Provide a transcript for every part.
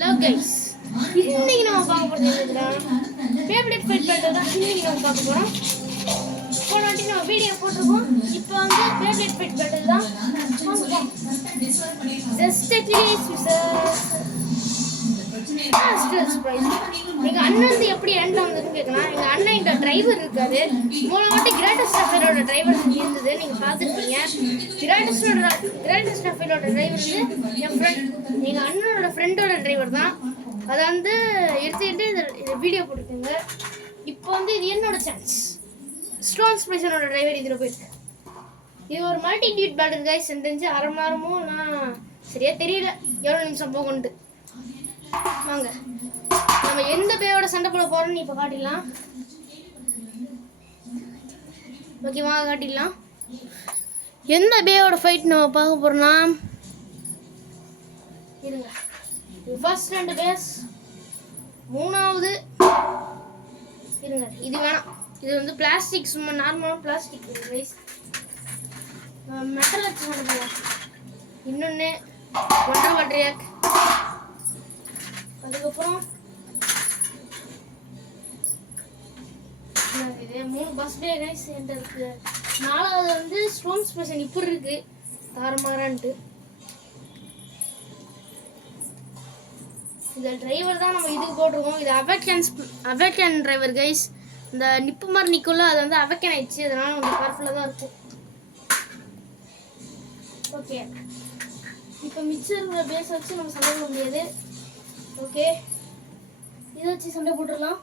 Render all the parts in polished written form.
Hello guys, இன்னைக்கு நம்ம பார்க்க போகிறது ஃபேவரட் ஃபைட் பேட்டர் தான். இன்னைக்கு நம்ம பார்க்க போகிறோம். போன வாட்டி நம்ம வீடியோ போட்டிருக்கோம். இப்போ வந்து ஃபேவரட் ஃபைட் பேட்டர் தான். ஜஸ்ட் எங்க அண்ணன் வந்து எப்படி எண்ட் வந்ததுன்னு கேட்கலாம். எங்க அண்ணன் எங்க டிரைவர் இருக்காரு. மூணு வாட்டி கிரேட்டஸ்ட் அஃபேரோட டிரைவர் இருந்தது, நீங்க பார்த்துருப்பீங்க. கிரேட்டஸ்ட் அஃபேரோட டிரைவர் வந்து என் ஃப்ரெண்ட், எங்க அண்ணனோட ஃப்ரெண்டோட டிரைவர் தான். அதை வந்து எடுத்துக்கிட்டு இந்த வீடியோ போட்டுருக்கேங்க. இப்போ வந்து இது என்னோட சான்ஸ். ஸ்டோன் ஸ்பேஷனோட டிரைவர் இதில் போயிருக்கு. இது ஒரு மல்டி டியூட் பேட்டர் கைஸ். தெரிஞ்சு அரை மணி நேரமும் நான் சரியா தெரியல எவ்வளோ நிமிஷம் போகும்ட்டு. வாங்க நம்ம எந்த பேயோட சண்டை போட போறோம்னு இப்போ காட்டிடலாம். ஓகே வாங்க காட்டிடலாம். எந்த பேயோட ஃபைட் நம்ம பார்க்க போறோம்னா, இருங்க, ஃபர்ஸ்ட் 2 பேஸ், மூணாவது இருங்க, இது வேணாம், இது வந்து பிளாஸ்டிக், சும்மா நார்மலான பிளாஸ்டிக் கைஸ். மெட்டல் வச்சு பண்ண போகலாம். இன்னொன்று ஒண்டர் வாட்ரியாக். அதுக்கப்புறம் இது 3 பர்த்டே கைஸ் என்கிட்ட இருக்கு. 4வது வந்து ஸ்டோன் ஸ்பெஷன் இப்படி இருக்கு தாறுமாறான்ட்டு. இந்த டிரைவர் தான் நம்ம இதுக்கு போட்டிருக்கோம். இது அவெக்கன் டிரைவர் கைஸ். இந்த நிப்பு மாதிரி நிற்கும்ல, அது வந்து அவெக்கன் ஆயிடுச்சு, அதனால கொஞ்சம் பவர்ஃபுல்லாக தான் இருக்கும். ஓகே, இப்போ மிச்சர் பேஸ் வச்சு நம்ம சண்டை போட முடியாது. ஓகே, இதை வச்சு சண்டை போட்டுடலாம்.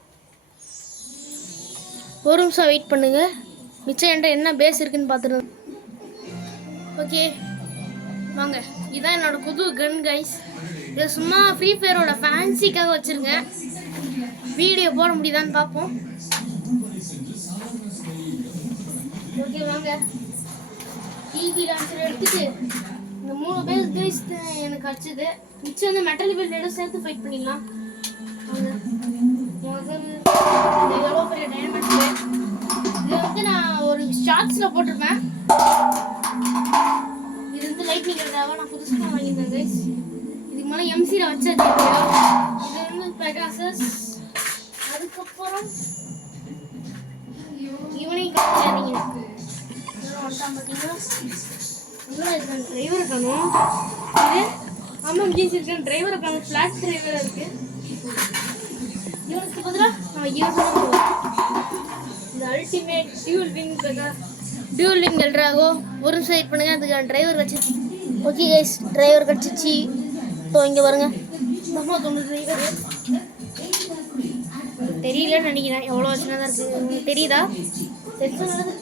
ஒரு நிமிஷம் வெயிட் பண்ணுங்க, மிச்சம் என்கிட்ட என்ன பேஸ் இருக்குன்னு பார்த்துருங்க. ஓகே வாங்க, இதுதான் என்னோட புது கன் கைஸ். இதை சும்மா ஃப்ரீ ஃபயரோட ஃபேன்சிக்காக வச்சுருக்கேன். வீடியோ போட முடியுதான்னு பார்ப்போம். ஓகே வாங்க, டிவி லான்ச்சர் எடுத்துட்டு இந்த 3 பேஸ் கைஸ் எனக்கு அடிச்சது. மிச்சம் வந்து மெட்டல் பில்டோட சேர்த்து ஃபைட் பண்ணிடலாம். முதல் எவ்வளோ பெரிய டைமண்ட். இது வந்து நான் ஒரு ஷார்ட்ஸில் போட்டிருப்பேன். இது வந்து லைட்னிங் கரெக்டாக நான் புதுசாக வாங்கியிருந்தேன் கைஸ். இதுக்கு மேலே எம்சியில் வச்சாச்சு. இது வந்து பெகாசஸ். அதுக்கப்புறம் ஈவினிங் காமிச்சாதீங்க பார்த்தீங்கன்னா இதுக்கு டிரைவர் காணும். இது ஆமாம் ஜீன்ஸ் இருக்கு, டிரைவர் காணும், ஃப்ளாட் டிரைவராக இருக்குது. இவனுக்கு பதிலாக நம்ம யூஸ் இந்த அல்டிமேட் டியூல் விங் எல்ட்ராகோ. ஒரு சைட் பண்ணுங்க, அதுக்கு டிரைவர் வச்சு. ஓகே கைஸ், டிரைவர் கிடச்சிச்சு. ஸோ இங்கே பாருங்க, நம்ம 90 டிரைவர் தெரியலன்னு நினைக்கிறேன். எவ்வளோ வச்சுனா தான் இருக்குது, உங்களுக்கு தெரியுதா? செட் பண்ணது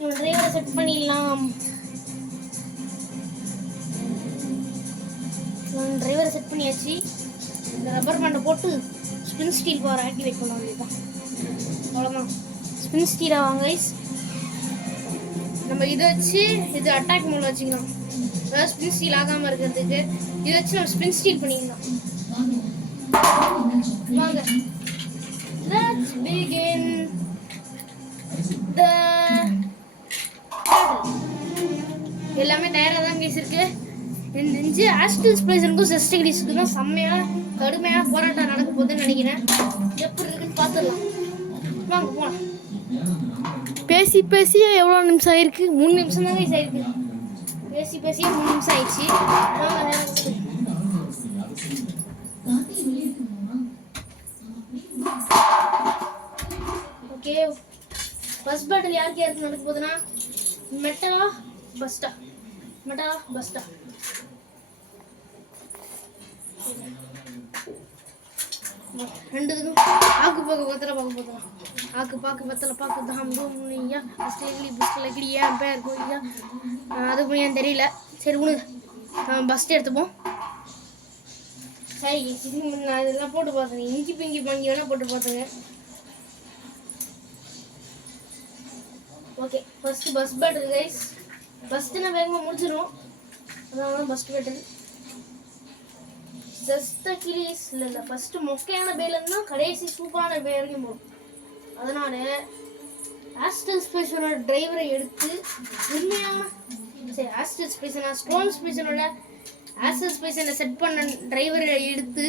இவன் டிரைவரை செட் பண்ணிடலாம். டிரைவரை செட் பண்ணியாச்சு. இந்த ரப்பர் பேண்டை போட்டு ஸ்பின் ஸ்டீல் பவர் ஆக்டிவேட் பண்ண வேண்டியதுதான். அவ்வளோதான், ஸ்பின் ஸ்டீலாக வாங்க கைஸ். நம்ம இதை வச்சு இது அட்டாக் மோடில் வச்சுக்கலாம். அதாவது ஸ்பின் ஸ்டீல் ஆகாமல் இருக்கிறதுக்கு இதை வச்சு நம்ம ஸ்பின் ஸ்டீல் பண்ணிக்கலாம். வாங்க, let's begin the battle. எல்லாமே தயாராக தான் கைஸ் இருக்கு. இந்த ஆஸ்டல் ஸ்பேஸனுக்கும் செஸ்டிகிரிஸ்க்கு தான் செம்மையான கடுமையான போராட்டம் நடக்க போகுதுன்னு நினைக்கிறேன். எப்படி இருக்குன்னு பார்த்துடலாம். வாங்க போகலாம். பேசியே எவ்வளோ நிமிஷம் ஆயிருக்கு? 3 நிமிஷம் தான் கைஸ் ஆயிருக்கு. பேசியே 3 நிமிஷம் ஆயிடுச்சு. ஓகே, ஃபர்ஸ்ட் பேட்டில் யாருக்கு நடக்க போகுதுன்னா, மெட்டலா பஸ்டா. ரெண்டுக்கும் ஆக்கு பார்க்க பத்தல பார்க்க போதும். ஆக்கு பார்க்க பத்தல பார்க்க தாம் ஐயா ஃபஸ்ட்டு புஸ்டில் கிடியா பேர் கோய்யா. அதுக்கு ஏன் தெரியல. சரி உனக்கு பஸ்ட்டு எடுத்துப்போம். சரி, நான் இதெல்லாம் போட்டு பார்த்துங்க. இஞ்சி பிங்கி பங்கி வேணால் போட்டு பார்த்துங்க. ஓகே, ஃபஸ்ட்டு பஸ் பேட்டர் கைஸ். ஃபஸ்ட்டு நான் வேகமாக முடிச்சிடும், அதான் ஃபஸ்ட் பேட்டர். ஜஸ்ட் கிளீஸ் இல்லை, ஃபஸ்ட்டு மொக்கையான பேலேருந்து தான் கடைசி சூப்பரான பே வரைக்கும் போகும். அதனால ஆஸ்டல் ஸ்பேஸனோட டிரைவரை எடுத்து உண்மையான, சரி ஆஸ்டல் ஸ்பேஸனா ஸ்டோன் ஸ்பேஸனோட ஆசஸ் ஸ்பேஷனை செட் பண்ண டிரைவரை எடுத்து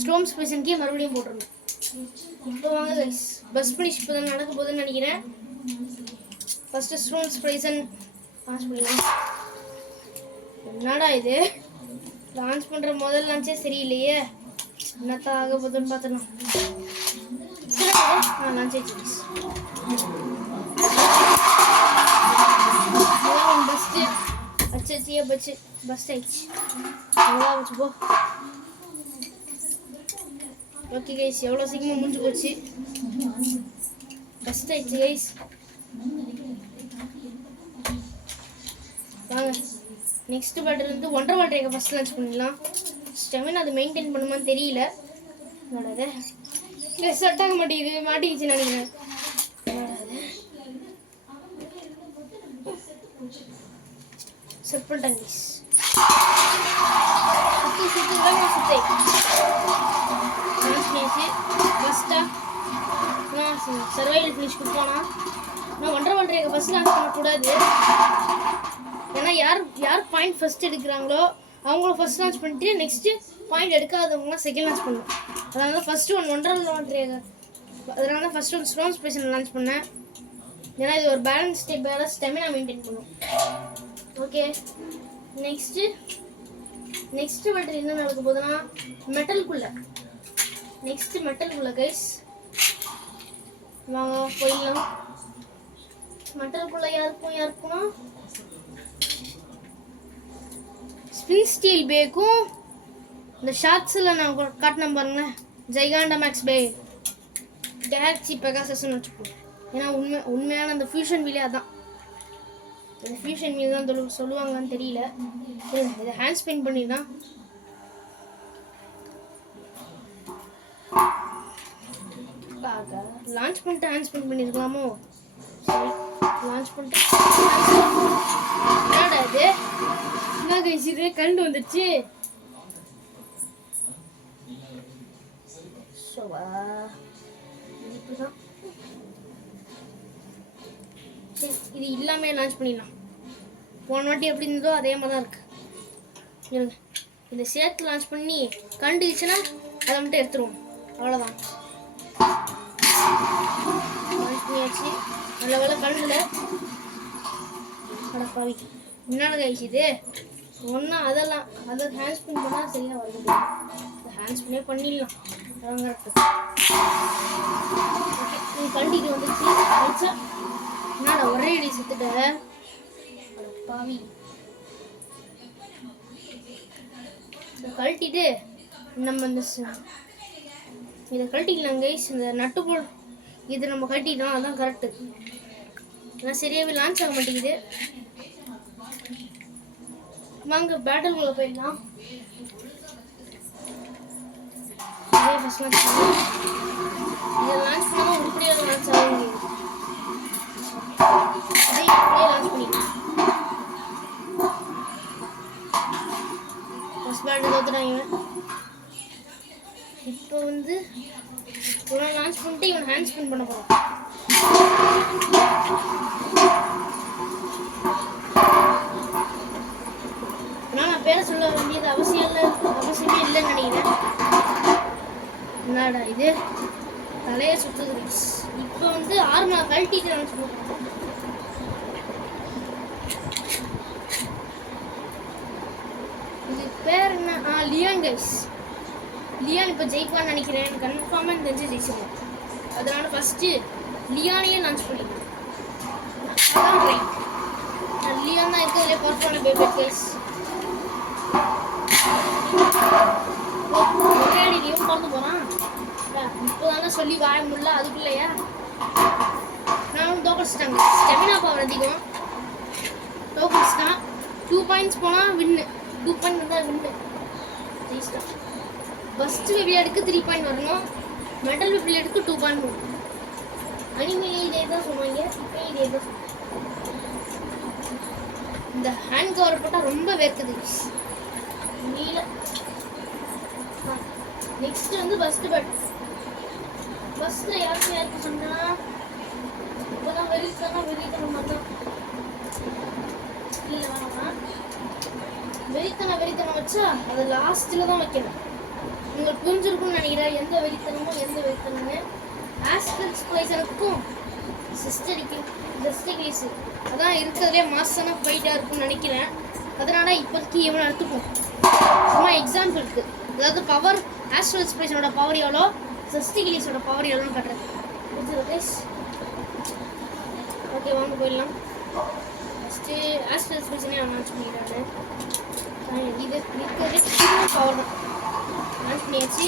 ஸ்டோம் ஸ்பேஷனுக்கே மறுபடியும் போட்டுருணும். இப்போ வாங்க கைஸ், பஸ் ஃபினிஷ் இப்போ தான் நடக்க போகுதுன்னு நினைக்கிறேன். ஃபஸ்ட்டு ஸ்டோம் ஸ்பேஷன் லான்ச் பண்ணிடலாம். என்னடா இது, லான்ச் பண்ணுற முதல் லான்ச்சே சரியில்லையே, என்னத்தான் ஆக போகுதுன்னு பார்த்துடலாம். லான்ச் ஆயிடுச்சு பஸ்ட்டு அச்சியா பஸ் ஆயிடுச்சு. நல்லா வச்சு போ. ஓகே கைஸ், எவ்வளோ சீக்கிரமாக முடிஞ்சு போச்சு. பஸ் ஆயிடுச்சு கைஸ். வாங்க நெக்ஸ்ட் பேட்டர் வந்து ஒண்டர் வாட்டர் ஃபஸ்ட் லான்ச் பண்ணிடலாம். ஸ்டெமினா அது மெயின்டைன் பண்ணுமான்னு தெரியல. என்னோட செட் ஆக மாட்டேங்குது, மாட்டிக்கிச்சு நினைக்கிறேன். செட் பண்ணிட்டேன் கைஸ். சர்வைவல் ஃபினிஷ் கொடுப்பானா? நான் ஒன்றரை ஃபர்ஸ்ட் லான்ச் பண்ணக்கூடாது. ஏன்னா யார் பாயிண்ட் ஃபர்ஸ்ட் எடுக்கிறாங்களோ அவங்கள ஃபர்ஸ்ட் லான்ச் பண்ணிட்டு நெக்ஸ்ட்டு பாயிண்ட் எடுக்காதவங்களாம் செகண்ட் லான்ச் பண்ணணும். அதனால தான் ஃபஸ்ட்டு அதனால தான் ஃபஸ்ட்டு ஒன் ஸ்டோன் ஸ்பேஷன் லான்ச் பண்ணேன். ஏன்னா இது ஒரு பேலன்ஸ் ஸ்டெமினா மெயின்டைன் பண்ணும். ஓகே நெக்ஸ்ட்டு பேட்டரி என்ன நடக்க போகுதுன்னா மெட்டலுக்குள்ளே கைஸ். வாங்க போயிடலாம். மெட்டலுக்குள்ளே யாருக்கும்னா ஸ்பின் ஸ்டீல் பேக்கும் இந்த ஷார்ட்ஸில் நான் காட்டினேன் பாருங்களேன், ஜைகாண்டா மேக்ஸ் பே கேலக்ஸி பெகாசஸ்ன்னு வச்சுப்போம். ஏன்னா உண்மையான அந்த ஃபியூஷன் வீலே அதான். இந்த ஃபியூஷன் வீல் தான் சொல்லுவாங்கன்னு தெரியல. இதை ஹேண்ட் ஸ்பின் பண்ணிடலாம். லான்ச் பண்ணிட்டு ஹேண்ட் ஸ்பின் பண்ணியிருக்கலாமோ? சரி லான்ச் பண்ணிட்டு என்னடா இது, என்ன கைஸ் இது கண்டு வந்துடுச்சு. சரி இது இல்லாமல் லான்ச் பண்ணிடலாம். போன வாட்டி எப்படி இருந்ததோ அதே மாதிரி தான் இருக்கு. இருங்க இதை சேர்த்து லான்ச் பண்ணி கண்டுச்சுன்னா அதை மட்டும் எடுத்துருவோம், அவ்வளோதான். லான்ச் பண்ணியாச்சு. நல்ல வேலை கண்டுல அடப்பாவி முன்னாடி கைஸ் இது ஒன்றா அதை ஹேண்ட் ஸ்பின் பண்ணால் சரியாக வருது. ஹேண்ட் ஸ்பின்னே பண்ணிடலாம். கரெக்டு. ஓகே கண்டிட்டு வந்துச்சு. ஆயிடுச்சா? என்னடா ஒரே அடி செத்துட்ட பாவி. கழட்டிட்டு நம்ம இதை கழட்டிக்கலாம் கைஸ். இந்த நட்டு போல் இது நம்ம கழட்டிட்டோம், அதுதான் கரெக்டு. ஏன்னா சரியாகவே லான்ச் ஆக மாட்டேங்குது. வாங்க பேட்டலுக்குள்ள போயிடலாம். இதே ஃபர்ஸ்ட் லான்ச் பண்ணலாம். இதை லான்ச் பண்ணாமல் உருப்படியாக லான்ச் ஆக முடியும். இதே இப்படியே லான்ச் பண்ணிக்கலாம். ஃபர்ஸ்ட் பேட்டல் தோத்துட்டாங்க. இப்போ வந்து இவனை லான்ச் பண்ணிட்டு இவன் ஹேண்ட் ஸ்பின் பண்ண போகிறான். நான் பேரை சொல்ல வேண்டியது அவசியமே இல்லைன்னு நினைக்கிறேன். என்னடா இது தலையை சுத்துது. இப்போ வந்து ஆர்மா கழட்டிட்டு லான்ச் பண்ணுவோம். இது பேர் என்ன? Leon guys. லியான் இப்போ ஜெயிப்பான்னு நினைக்கிறேன். கன்ஃபார்மாக தெரிஞ்சு ஜெயிச்சிருக்கேன். அதனால ஃபஸ்ட்டு லியானையே லான்ச் பண்ணிடுவேன். அதான் ரைட். லியான் தான் இருக்கிறதுலே பர்ஃபான பேபி கைஸ். ஒரேடியும் பறந்து போகிறான். இப்போ தானே சொல்லி வாய முடியல, அதுக்குள்ளையா நானும் தோக்கடிச்சிட்டாங்க. ஸ்டெமினா பவர் அதிகம், தோக்கடிச்சிட்டான். 2 பாயிண்ட்ஸ் போனால் வின்னு. 2 பாயிண்ட் இருந்தால் வின்னு. ஜெயிச்சிட்டான். ஃபஸ்ட்டு விளையாடுக்கு 3 பாயிண்ட் வரணும். மெட்டல் விளையாடுக்கு 2 பாயிண்ட் வரும். அனிமையிலே இதே தான் சொல்லுவாங்க, இப்போ இதே தான் சொல்லுவாங்க. இந்த ஹேண்ட் கவர் போட்டால் ரொம்ப வேர்க்குது நீல. நெக்ஸ்ட் வந்து ஃபஸ்ட்டு பேட். ஃபஸ்ட்டில் யாருக்கு சொன்னால் இப்போ தான் வெளியிட்டோம் மாதிரி தான். இல்லை வேணாமா வெறித்தனம் வச்சா அது லாஸ்ட்டில் தான் வைக்கணும். உங்களுக்கு புரிஞ்சிருக்கும்னு நினைக்கிறேன் எந்த வெறித்தனம்னு. ஆஸ்ட்ரல் ஸ்ப்ளைசருக்கும் ஜஸ்டிகிலிஸ் அதான் இருக்கிறதுலே மாசான ஃபைட்டாக இருக்கும்னு நினைக்கிறேன். அதனால இப்போதைக்கு இவனை எடுத்துப்போம். சும்மா எக்ஸாம்பிளுக்கு, அதாவது பவர் ஆஸ்ட்ரல் ஸ்ப்ளைசரோட பவர் எவ்வளோ, ஜஸ்டிகிலிஸோட பவர் எவ்வளோன்னு காட்டுறேன். ஓகே வாங்க போயிடலாம். ஃபஸ்ட்டு ஆஸ்ட்ரல் ஸ்ப்ளைசனே லான்ச் பண்ணிடுறாரு. இது இருக்கிறதே பவர் தான் லான்ச் பண்ணியாச்சு.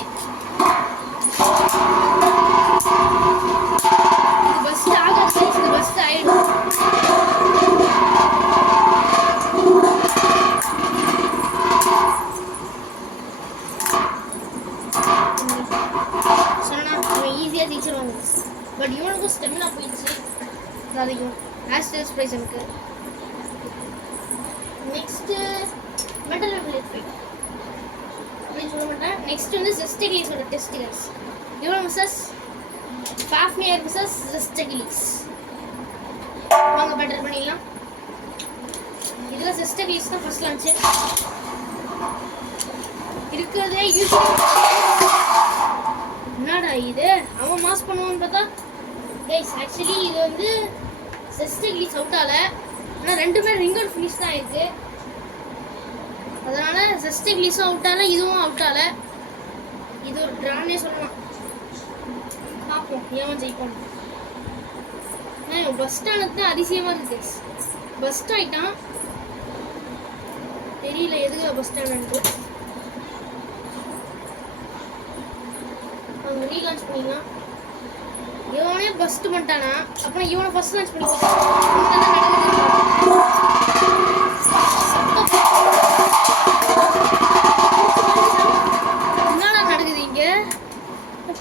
இது பஸ்ட் ஆகாது, இது பஸ்ட் ஆகிடும். சொன்னா இவன் ஈஸியாக ஜெயிச்சிருவாங்க. பட் இவனுக்கும் ஸ்டெமினா போயிடுச்சு அதிகம் ஆஸ்ட்ரல் ஸ்ப்ளைசனுக்கு. நெக்ஸ்ட்டு மெட்டல் ஃபைட் அப்படின்னு சொல்ல மாட்டேன். நெக்ஸ்ட் வந்து ஜஸ்டிகிலிஸோட டெஸ்டிகல்ஸ். இவன் மிஸ்ஸஸ் ஃபாஃப்னியர் மிஸ்ஸஸ் ஜஸ்டிகிலிஸ். வாங்க பேட்டர் பண்ணிடலாம். இதில் ஜஸ்டிகிலிஸ் தான் ஃபர்ஸ்ட் லான்ச்சு. இருக்கிறதே என்னடா இது அவன் மாஸ் பண்ணுவான்னு பார்த்தா கைஸ் ஆக்சுவலி இது வந்து ஜஸ்டிகிலிஸ் அவுட்டால. ஆனால் ரெண்டுமே ரிங் அவுட் ஃபினிஷ் தான் இருக்குது. அதனால ஜஸ்டிகிலிஸும் அவுட்டால, இதுவும் அவுட்டால. இது ஒரு ட்ரானே சொல்லலாம். பார்ப்போம் ஏன் ஜெயிப்போம். பஸ் ஸ்டாண்டுக்கு தான் அதிசயமாக இருக்குது. பஸ் ஆகிட்டான், தெரியல எதுக்கு பஸ் ஸ்டாண்டு. அவங்க ரீலான்ச் பண்ணிக்கலாம். இவனே ஃபஸ்ட்டு பண்ணிட்டானா, அப்புறம் இவனை ஃபஸ்ட் லான்ச் பண்ணிக்கலாம். என்னடா நடக்குது இங்க?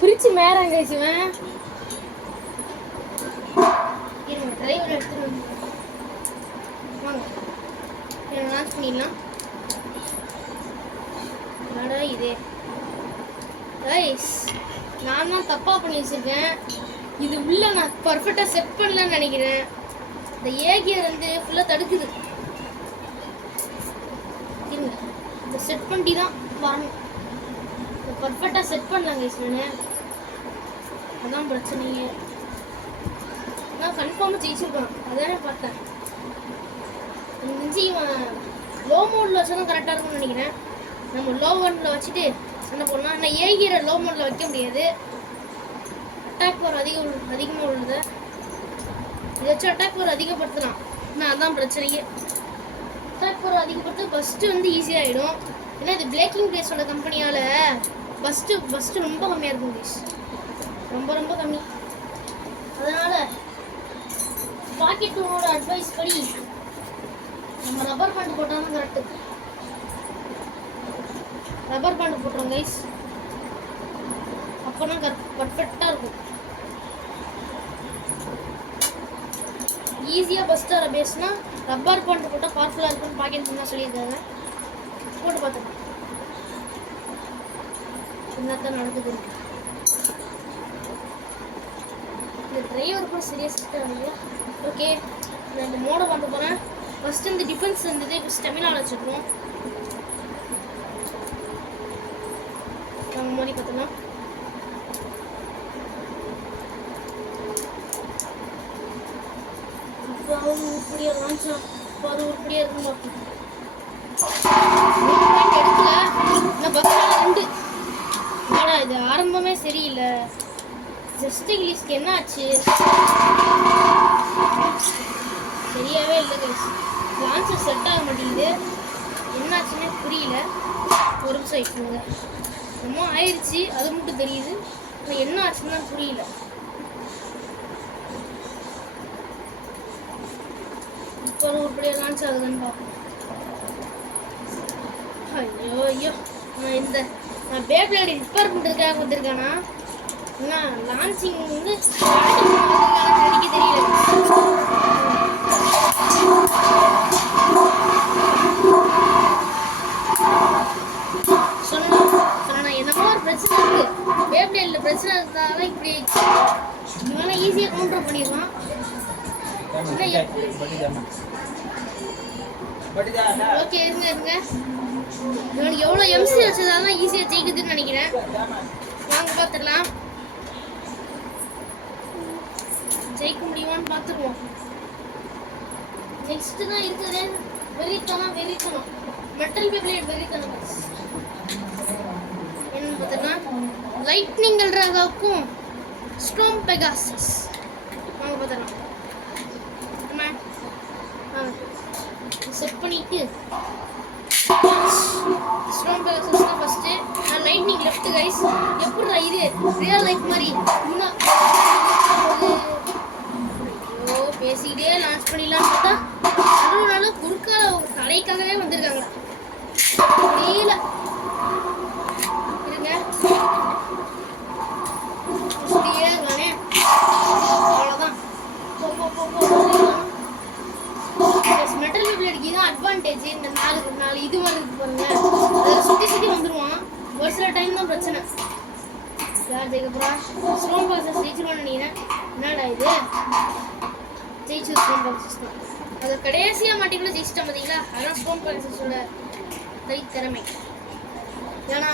பிரிச்சு மேறாங்க இவன். டிரைவர் எடுத்துட்டு வாங்க லான்ச் பண்ணிடலாம். என்னடா இது கைஸ், நான் தான் தப்பாக பண்ணி வச்சுருக்கேன். இது உள்ள நான் பர்ஃபெக்டாக செட் பண்ணலன்னு நினைக்கிறேன். இந்த ஏகியர் வந்து ஃபுல்லாக தடுக்குது. இருங்க, இந்த செட் பண்ணி தான் வரணும். பர்ஃபெக்டாக செட் பண்ணலாங்க இஸ்லன்னு, அதான் பிரச்சனையே. நான் கன்ஃபார்மாக ஜெயிச்சிருக்கான், அதானே பார்த்தேன். மிஞ்சி இவன் லோ மோடில் வச்சா தான் கரெக்டாக இருக்கும்னு நினைக்கிறேன். நம்ம லோ மோடில் வச்சுட்டு சண்டை போடலாம். ஆனால் ஏகிற லோ மோடில் வைக்க முடியாது. அட்டாக் பவர் அதிகமாக உள்ளது. இதை வச்சு அட்டாக் பவர் அதிகப்படுத்தலாம். ஆனால் அதுதான் பிரச்சனையே. அட்டாக் பவர் அதிகப்படுத்த ஃபஸ்ட்டு வந்து ஈஸியாகிடும். ஏன்னா இது பிளேக்கிங் பிளேஸோட கம்பெனியால் ஃபஸ்ட்டு ரொம்ப கம்மியாக இருக்கும் ப்ளீஸ், ரொம்ப கம்மி. அதனால் பாக்கெட் டூனோட அட்வைஸ் படி நம்ம ரப்பர் பேண்ட் போட்டால் தான் கரெக்டு. ரப்பர் பேண்ட் போட்டுருவோம் கைஸ், அப்போ தான் பர்ஃபெக்டாக இருக்கும். ஈஸியாக பஸ்டார பேஸ்னா ரப்பர் பேண்ட் போட்டால் பவர்ஃபுல்லாக இருக்குன்னு பாக்கெட் தான் சொல்லியிருக்காங்க. போட்டு பார்த்துக்கலாம் என்னத்தான் நடக்குது. இந்த டிரைவர் கூட சரியாக செட் ஆகலையா? ஓகே, நான் இந்த மோடை பண்ண போகிறேன். ஃபஸ்ட்டு இந்த டிஃபென்ஸ் இருந்தது, இப்போ ஸ்டெமினா வச்சுருக்கோம். நம்ம மாதிரி பார்த்தோம்னா இப்போ அவங்க உருப்படியாக லான்ச்சா ஒரு உருப்படியாக இருக்கும் பார்ப்போம். எடுக்கல நான் பஸ்ஸால் 2 என்னடா இது ஆரம்பமே சரியில்லை. ஜஸ்டிகிலிஸ்க்கு என்ன ஆச்சு? சரியாகவே இல்லை கைஸ், லான்ச்சர் செட் ஆக மாட்டேங்குது. என்னாச்சுன்னே புரியல. ஒரு நிமிஷம் இருக்குங்க, ரொம்ப ஆயிடுச்சு அது மட்டும் தெரியுது. ஆனால் என்ன ஆச்சுன்னு தான் புரியல. இப்போ உருப்படியாக லான்ச் ஆகுதுன்னு பார்ப்போம். ஐயோ நான் பேப்ளேட் ரிப்பேர் பண்ணுறதுக்காக வந்திருக்கேனா? என்ன லான்ச்சிங் வந்து நடிக்க தெரியல. சொன்னா என்னமோ ஒரு பிரச்சனை இருக்கு, பேப்ளேட்ல பிரச்சனை இருந்தாலும் இப்படி இவெல்லாம் ஈஸியாக கவுண்டர் பண்ணிடுவான். ஓகே இருங்க இருங்க. இவனுக்கு எவ்வளோ எம்சி வச்சதால ஈஸியாக ஜெயிக்குதுன்னு நினைக்கிறேன். வாங்க பார்த்துடலாம். ஜெயிக்க முடியுமான்னு பார்த்துருவோம். நெக்ஸ்ட் தான் இருக்குது வெறித்தனம் மெட்டல் பெப்ளேட் வெறித்தனம். என்னன்னு பார்த்தோன்னா லைட்னிங் எல்ட்ராகாவுக்கும் ஸ்ட்ராங் பெகாசஸ். வாங்க பார்த்துடலாம். செட் பண்ணிட்டு ஸ்ட்ராங் பெகாசஸ் தான் ஃபர்ஸ்ட். நான் லைட்னிங் லெஃப்ட் கைஸ். எப்படிடா இது ரியல் லைஃப் மாதிரி இன்னும் பேசிக்கிட்டே லான்ச் பண்ணிடலான்னு பார்த்தா அதனால குறுக்கால கடைக்காகவே வந்திருக்காங்க. தெரியல இருங்க அவ்வளோதான். மெட்டல் பெப்ளேட்க்கு தான் அட்வான்டேஜ். இந்த நாலு இது மாதிரி இருக்கு பாருங்க. அதில் சுற்றி வந்துடுவான். ஒரு சில டைம் தான் பிரச்சனை. யார் ஜெயிக்கப்பா ஸ்ட்ராங் பாக்ஸஸ் ஜெயிச்சிருவான்னு நினைக்கிறேன். என்னடா இது ஜெயிச்சு ஸ்டோன் பாக்ஸஸ் தான். அதை கடைசியாக மாட்டிக்குள்ள ஜெயிச்சிட்டோம் பார்த்தீங்களா. அதான் ஸ்டோன் பாக்ஸஸோட திறமை. ஏன்னா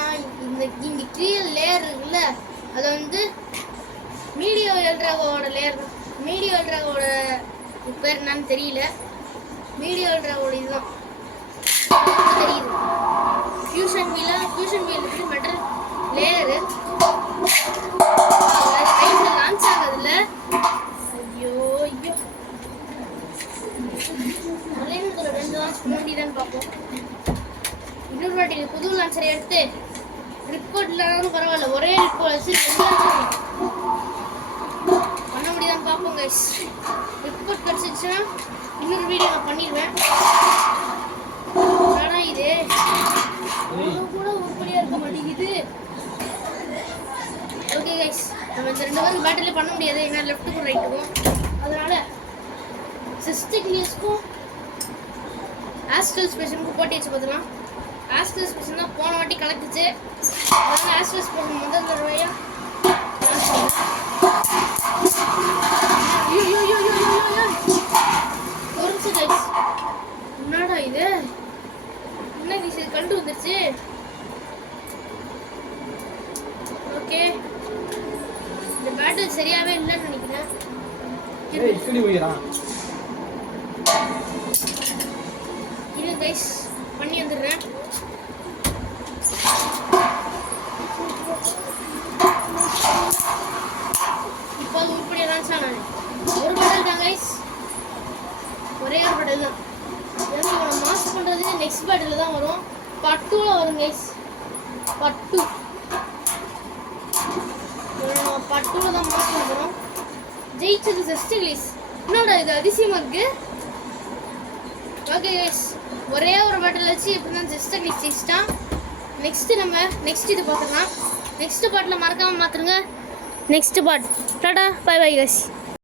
இங்கே கீழே லேயர் இருக்குல்ல அதை வந்து மீடியோ எல்ட்ராகோட லேயர். மீடியோ எல்ட்ராகோட பேர் என்னன்னு தெரியல. மீடியோ எல்ட்ராகோட இதுதான் தெரியுது. ஃபியூஷன் வீல் இருக்குது மெட்டல் லேயரு லான்ச் ஆகுதுல்ல. ஐயோ ரெண்டு லான்ச் பண்ண முடியுதான்னு பார்ப்போம். இன்னொரு வாட்டி புது லான்ச்சரை எடுத்து ரிப்போர்ட் இல்லாத பரவாயில்ல ஒரே ரிப்போர்ட் வச்சு பண்ண முடியுதான்னு பார்ப்போம் கைஸ். ரிப்போர்ட் கிடச்சிச்சுன்னா இன்னொரு வீடியோ நான் பண்ணிடுவேன். ஆனால் இது கூட உருப்படியாக இருக்க மாட்டேங்குது. ஓகே கைஸ் நம்ம இந்த 2 பேரும் பேட்டிலே பண்ண முடியாது. ஏன்னா லெஃப்ட்டுக்கும் ரைட்டுக்கும். அதனால் சிஸ்டிக் நியூஸ்க்கும் ஆஸ்ட்ரல் ஸ்பேஷனுக்கும் போட்டி வச்சு பார்த்துக்கலாம். ஆஸ்ட்ரல் ஸ்பேஷன் தான் போன வாட்டி கலக்குச்சு. அதனால் ஆஸ்ட்ரல் ஸ்பேஷன் முதல் தடவையா ஒரு கைஸ். என்னடா இது என்ன கைஸ் இது கண்டு வந்துருச்சு. ஓகே இந்த பேட்டில் சரியாவே இல்லைன்னு நினைக்கிறேன். இது கைஸ் பண்ணி வந்துடுறேன். இப்போ அது உருப்படியாக தான் சார். நான் ஒரு பேட்டில் தான் கைஸ். ஒரே ஒரு பேட்டில் தான். இவனை மாஸ் பண்ணுறது நெக்ஸ்ட் பேட்டில் தான் வரும். பார்ட் 2ல் வரும் கைஸ். பார்ட் 2 பார்ட் 2ல் தான் மாஸ் பண்ணுறோம். ஜெயிச்சது செஸ்டிகிளிஸ். என்னடா இது அதிசயமாக இருக்கு. ஓகே கைஸ் ஒரே ஒரு பேட்டில் வச்சு இப்படி தான் செஸ்டிகிளிஸ் ஜெயிச்சிட்டான். நெக்ஸ்ட் இது பார்த்துக்கலாம். நெக்ஸ்ட் பார்ட்டில் மறக்காமல் பார்த்துருங்க. Next part tata bye bye guys.